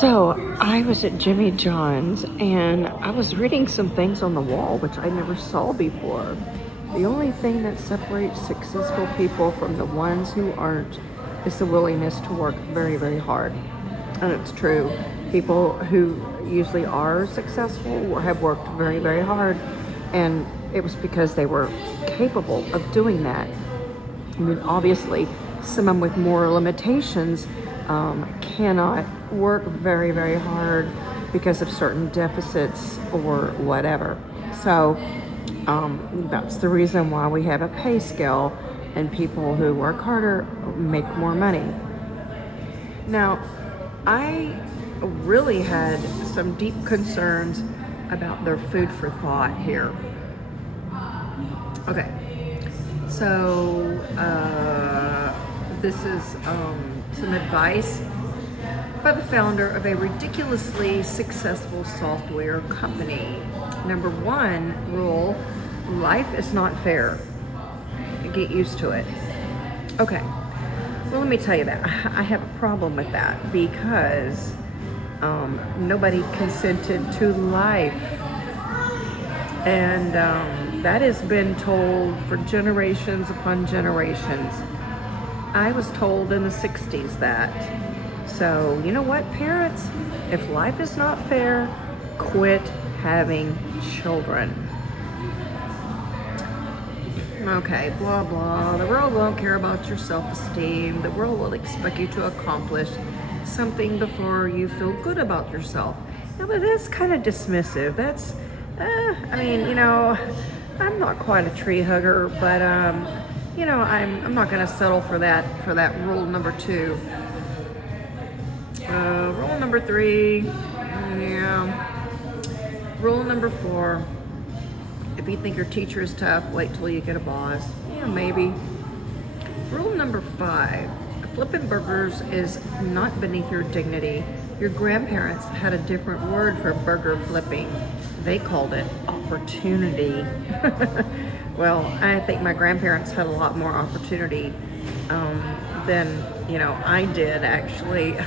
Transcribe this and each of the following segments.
So I was at Jimmy John's and I was reading some things on the wall which I never saw before. The only thing that separates successful people from the ones who aren't is the willingness to work very, very hard. And it's true. People who usually are successful have worked very, very hard, and it was because they were capable of doing that. I mean, obviously, someone with more limitations cannot work very, very hard because of certain deficits or whatever. So that's the reason why we have a pay scale, and people who work harder make more money. Now, I really had some deep concerns about their food for thought here. Okay, so this is some advice by the founder of a ridiculously successful software company. Number one rule: life is not fair. Get used to it. Okay, well, let me tell you that I have a problem with that because nobody consented to life, and that has been told for generations upon generations. I was told in the 60s that. So, you know what, parents? If life is not fair, quit having children. Okay, blah, blah. The world won't care about your self-esteem. The world will expect you to accomplish something before you feel good about yourself. Now, but that's kind of dismissive. That's, I'm not quite a tree hugger, but, I'm not going to settle for that rule number two. Rule number three, yeah. Rule number four: if you think your teacher is tough, wait till you get a boss. Yeah, maybe. Rule number five: flipping burgers is not beneath your dignity. Your grandparents had a different word for burger flipping. They called it opportunity. Well, I think my grandparents had a lot more opportunity than I did, actually.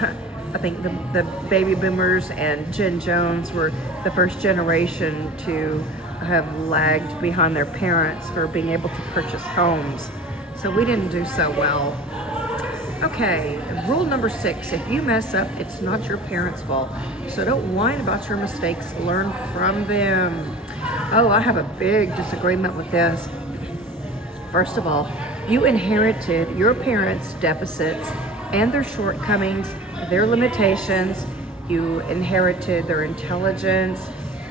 I think the baby boomers and Gen Jones were the first generation to have lagged behind their parents for being able to purchase homes. So we didn't do so well. Okay, rule number 6: if you mess up, it's not your parents' fault. So don't whine about your mistakes, learn from them. Oh, I have a big disagreement with this. First of all, you inherited your parents' deficits and their shortcomings, their limitations. You inherited their intelligence.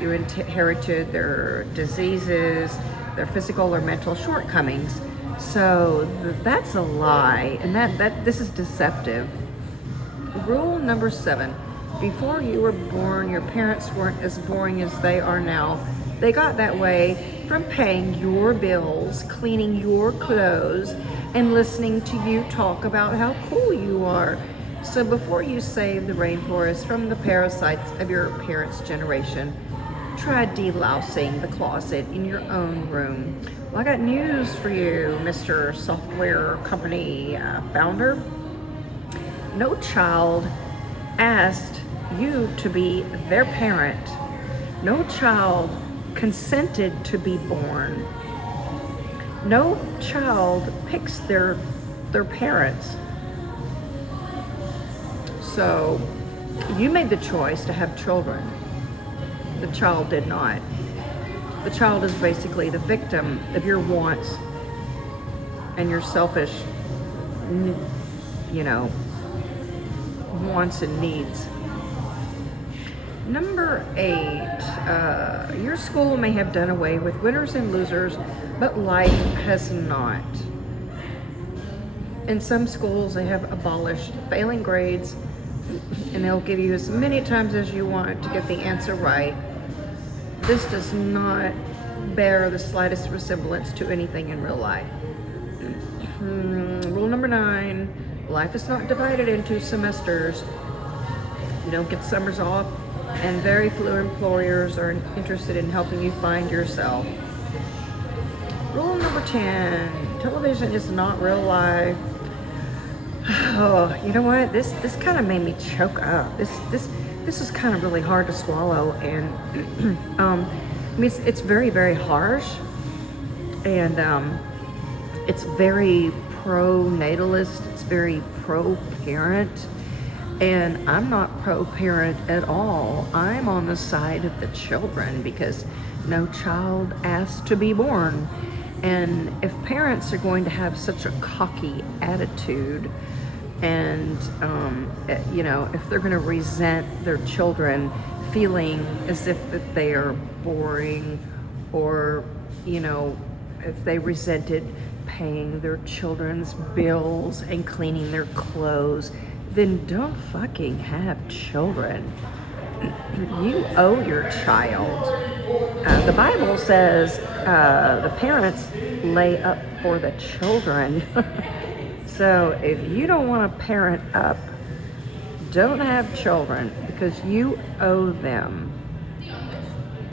You inherited their diseases, their physical or mental shortcomings. So that's a lie, and this is deceptive. Rule number 7: before you were born, your parents weren't as boring as they are now. They got that way from paying your bills, cleaning your clothes, and listening to you talk about how cool you are. So before you save the rainforest from the parasites of your parents' generation, try delousing the closet in your own room. Well, I got news for you, Mr. Software Company founder. No child asked you to be their parent. No child consented to be born. No child picks their parents. So you made the choice to have children. The child did not. The child is basically the victim of your wants and your selfish, wants and needs. Number 8, your school may have done away with winners and losers, but life has not. In some schools, they have abolished failing grades, and they'll give you as many times as you want to get the answer right. This does not bear the slightest resemblance to anything in real life. Rule number 9: life is not divided into semesters. You don't get summers off, and very few employers are interested in helping you find yourself. Rule number 10: television is not real life. Oh, you know what? This kind of made me choke up. This is kind of really hard to swallow, and I mean it's very very harsh, and it's very pro-natalist. It's very pro-parent, and I'm not pro-parent at all. I'm on the side of the children because no child asked to be born. And if parents are going to have such a cocky attitude, and you know, if they're going to resent their children, feeling as if that they are boring, or you know, if they resented paying their children's bills and cleaning their clothes, then don't fucking have children. You owe your child. The Bible says the parents lay up for the children. So if you don't want to parent up, don't have children, because you owe them.